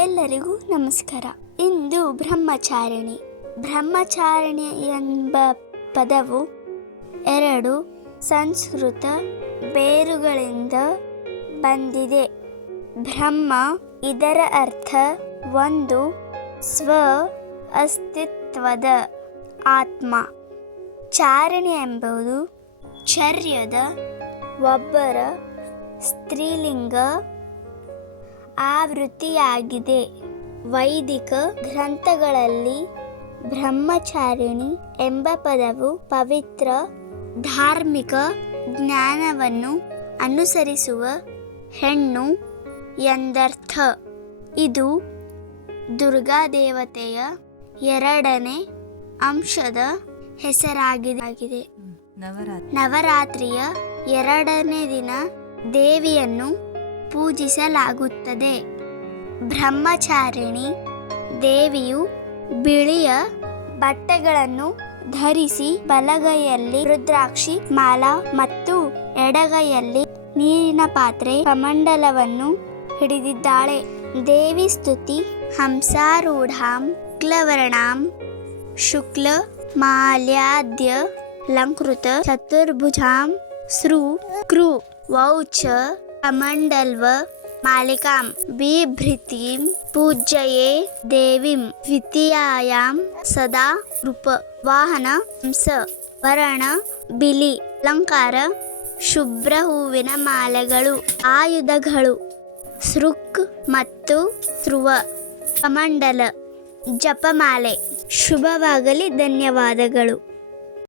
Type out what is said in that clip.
ಎಲ್ಲರಿಗೂ ನಮಸ್ಕಾರ. ಇಂದು ಬ್ರಹ್ಮಚಾರಿಣಿ. ಬ್ರಹ್ಮಚಾರಿಣಿ ಎಂಬ ಪದವು 2 ಸಂಸ್ಕೃತ ಬೇರುಗಳಿಂದ ಬಂದಿದೆ. ಬ್ರಹ್ಮ, ಇದರ ಅರ್ಥ ಒಂದು ಸ್ವ ಅಸ್ತಿತ್ವದ ಆತ್ಮ. ಚಾರಿಣಿ ಎಂಬುದು ಚರ್ಯದ ಒಬ್ಬರ ಸ್ತ್ರೀಲಿಂಗ ಆವೃತ್ತಿಯಾಗಿದೆ. ವೈದಿಕ ಗ್ರಂಥಗಳಲ್ಲಿ ಬ್ರಹ್ಮಚಾರಿಣಿ ಎಂಬ ಪದವು ಪವಿತ್ರ ಧಾರ್ಮಿಕ ಜ್ಞಾನವನ್ನು ಅನುಸರಿಸುವ ಹೆಣ್ಣು ಎಂದರ್ಥ. ಇದು ದುರ್ಗಾದೇವತೆಯ 2ನೇ ಅಂಶದ ಹೆಸರಾಗಿದೆ. ನವರಾತ್ರಿಯ 2ನೇ ದಿನ ದೇವಿಯನ್ನು ಪೂಜಿಸಲಾಗುತ್ತದೆ. ಬ್ರಹ್ಮಚಾರಿಣಿ ದೇವಿಯು ಬಿಳಿಯ ಬಟ್ಟೆಗಳನ್ನು ಧರಿಸಿ ಬಲಗೈಯಲ್ಲಿ ರುದ್ರಾಕ್ಷಿ ಮಾಲಾ ಮತ್ತು ಎಡಗೈಯಲ್ಲಿ ನೀರಿನ ಪಾತ್ರೆ ಕಮಂಡಲವನ್ನು ಹಿಡಿದಿದ್ದಾಳೆ. ದೇವಿ ಸ್ತುತಿ: ಹಂಸಾರೂಢಾಂ ಕ್ಲವರ್ಣಾಂ ಶುಕ್ಲ ಮಾಲ್ಯಾದ್ಯ ಲಂಕೃತ ಚತುರ್ಭುಜಾಂ ಸೃ ಕೃ ವೌಚ ಕಮಂಡಲ್ವ ಮಾಲಿಕಾಂ ಬಿಭೃತಿಂ ಪೂಜ್ಯಯೇ ದೇವಿಂ ದ್ವಿತೀಯಾಯಾಂ ಸದಾ ರೂಪ. ವಾಹನ ಹಂಸ, ವರ್ಣ ಬಿಳಿ, ಅಲಂಕಾರ ಶುಭ್ರ ಹೂವಿನ ಮಾಲೆಗಳು, ಆಯುಧಗಳು ಸೃಕ್ ಮತ್ತು ಧ್ರುವ, ಕಮಂಡಲ, ಜಪಮಾಲೆ. ಶುಭವಾಗಲಿ. ಧನ್ಯವಾದಗಳು.